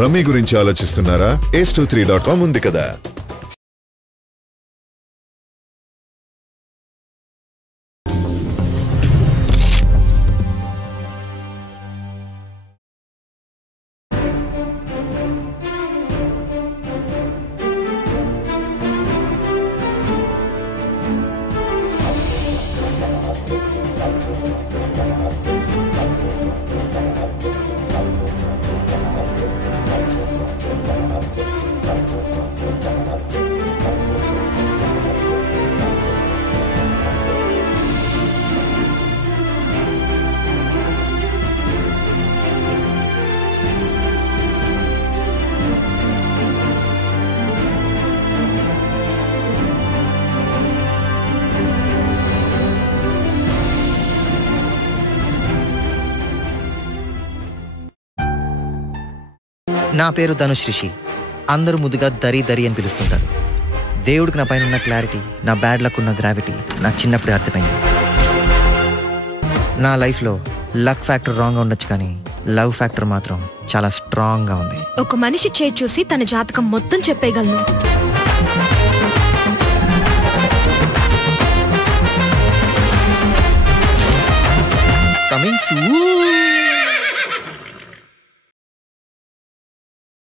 Rummy గురించి ఆలోచిస్తున్నారా? ace23.com ఉంది కదా. నా పేరు ధనుష్ రిషి. అందరూ ముద్దుగా దరి దరి అని పిలుస్తుంటారు. దేవుడికి నా పైన ఉన్న క్లారిటీ, నా బ్యాడ్ లక్ ఉన్న గ్రావిటీ నాకు చిన్నప్పుడే అర్థమైంది. నా లైఫ్లో లక్ ఫ్యాక్టర్ రాంగ్గా ఉండొచ్చు, కానీ లవ్ ఫ్యాక్టర్ మాత్రం చాలా స్ట్రాంగ్గా ఉంది. ఒక మనిషి చేయి చూసి తన జాతకం మొత్తం చెప్పేయగలను. Coming soon.